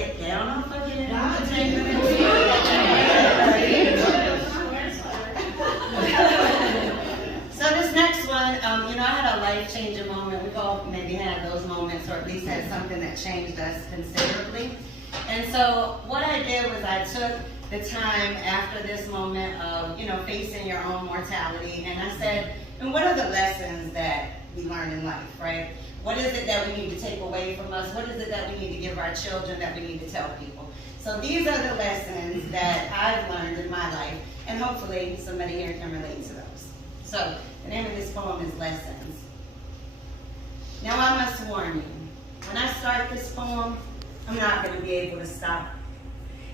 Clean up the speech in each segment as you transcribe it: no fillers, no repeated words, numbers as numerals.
Down off again. So this next one, I had a life-changing moment. We've all maybe had those moments, or at least had something that changed us considerably. And so what I did was I took the time after this moment of, facing your own mortality, and I said, and what are the lessons that we learn in life, right? What is it that we need to take away from us? What is it that we need to give our children, that we need to tell people? So these are the lessons that I've learned in my life, and hopefully somebody here can relate to those. So the name of this poem is Lessons. Now I must warn you, when I start this poem, I'm not going to be able to stop.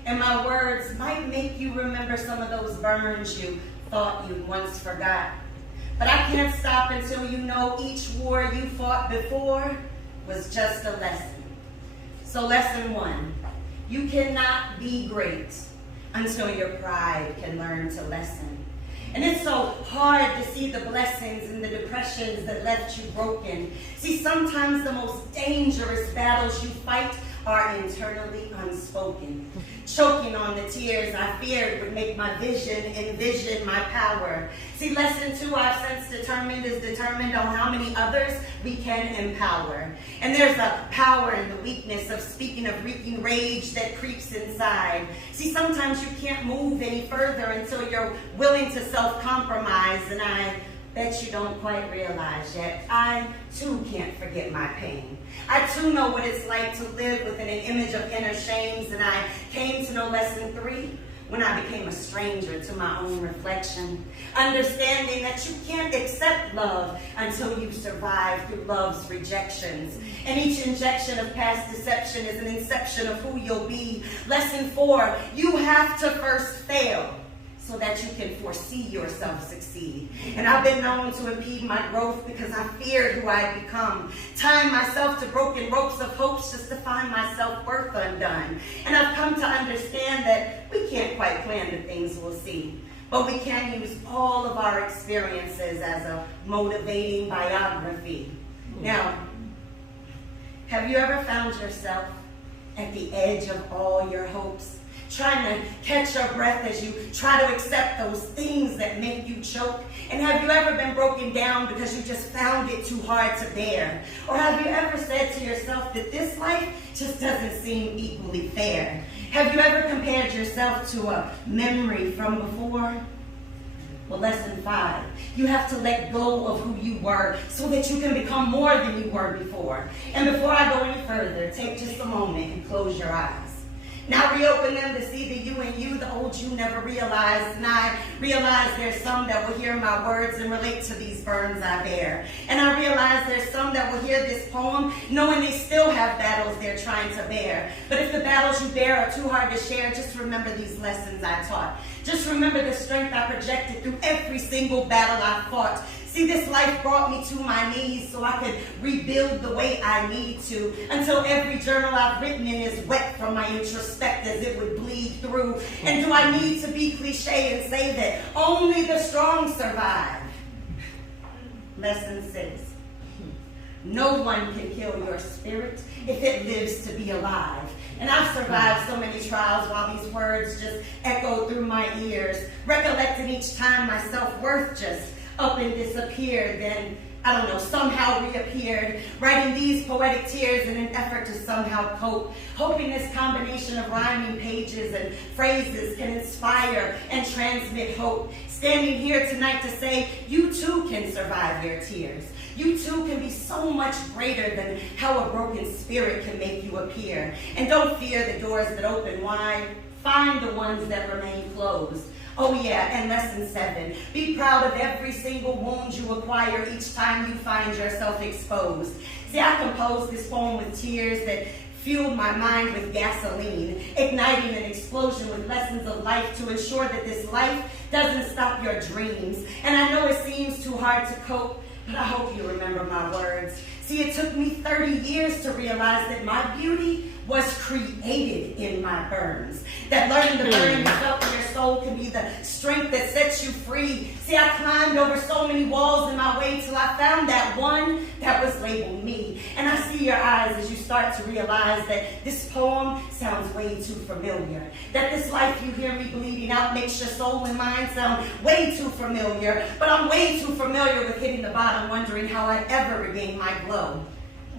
And my words might make you remember some of those burns you thought you once forgot. But I can't stop until you know each war you fought before was just a lesson. So lesson one, you cannot be great until your pride can learn to lessen. And it's so hard to see the blessings and the depressions that left you broken. See, sometimes the most dangerous battles you fight are internally unspoken. Choking on the tears I feared would make my vision envision my power. See, lesson two I've since determined is determined on how many others we can empower. And there's a power in the weakness of speaking of wreaking rage that creeps inside. See, sometimes you can't move any further until you're willing to self-compromise, and I bet you don't quite realize yet, I too can't forget my pain. I too know what it's like to live within an image of inner shames, and I came to know lesson three when I became a stranger to my own reflection. Understanding that you can't accept love until you survive through love's rejections. And each injection of past deception is an inception of who you'll be. Lesson four, you have to first fail so that you can foresee yourself succeed. And I've been known to impede my growth because I feared who I'd become, tying myself to broken ropes of hopes just to find my self-worth undone. And I've come to understand that we can't quite plan the things we'll see, but we can use all of our experiences as a motivating biography. Now, have you ever found yourself at the edge of all your hopes, trying to catch your breath as you try to accept those things that make you choke? And have you ever been broken down because you just found it too hard to bear? Or have you ever said to yourself that this life just doesn't seem equally fair? Have you ever compared yourself to a memory from before? Well, lesson five, you have to let go of who you were so that you can become more than you were before. And before I go any further, take just a moment and close your eyes. Now reopen them to see the you and you, the old you never realized. And I realize there's some that will hear my words and relate to these burdens I bear. And I realize there's some that will hear this poem knowing they still have battles they're trying to bear. But if the battles you bear are too hard to share, just remember these lessons I taught. Just remember the strength I projected through every single battle I fought. See, this life brought me to my knees so I could rebuild the way I need to, until every journal I've written in is wet from my introspect as it would bleed through. And do I need to be cliche and say that only the strong survive? Lesson six. No one can kill your spirit if it lives to be alive. And I've survived so many trials while these words just echo through my ears, recollecting each time my self-worth just up and disappeared, then, somehow reappeared, writing these poetic tears in an effort to somehow cope, hoping this combination of rhyming pages and phrases can inspire and transmit hope. Standing here tonight to say, you too can survive your tears. You too can be so much greater than how a broken spirit can make you appear. And don't fear the doors that open wide. Find the ones that remain closed. Oh yeah, and lesson seven, be proud of every single wound you acquire each time you find yourself exposed. See, I composed this poem with tears that fueled my mind with gasoline, igniting an explosion with lessons of life to ensure that this life doesn't stop your dreams. And I know it seems too hard to cope, but I hope you remember my words. See, it took me 30 years to realize that my beauty was created in my burns. That learning to burn yourself and your soul can be the strength that sets you free. See, I climbed over so many walls in my way till I found that one that was labeled me. And I see your eyes as you start to realize that this poem sounds way too familiar. That this life you hear me bleeding out makes your soul and mind sound way too familiar. But I'm way too familiar with hitting the bottom, wondering how I'd ever regain my glow.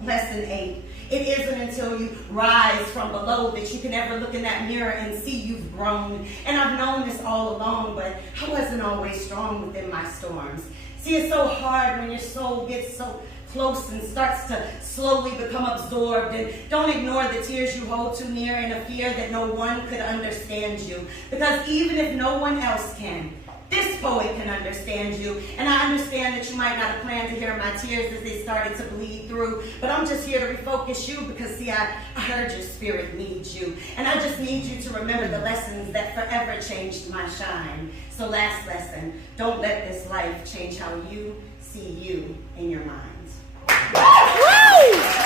Lesson 8. It isn't until you rise from below that you can ever look in that mirror and see you've grown. And I've known this all along, but I wasn't always strong within my storms. See, it's so hard when your soul gets so close and starts to slowly become absorbed. And don't ignore the tears you hold too near in a fear that no one could understand you. Because even if no one else can, this poet can understand you. And I understand that you might not have planned to hear my tears as they started to bleed through, but I'm just here to refocus you because, see, I heard your spirit needs you. And I just need you to remember the lessons that forever changed my shine. So last lesson, don't let this life change how you see you in your mind. Woo!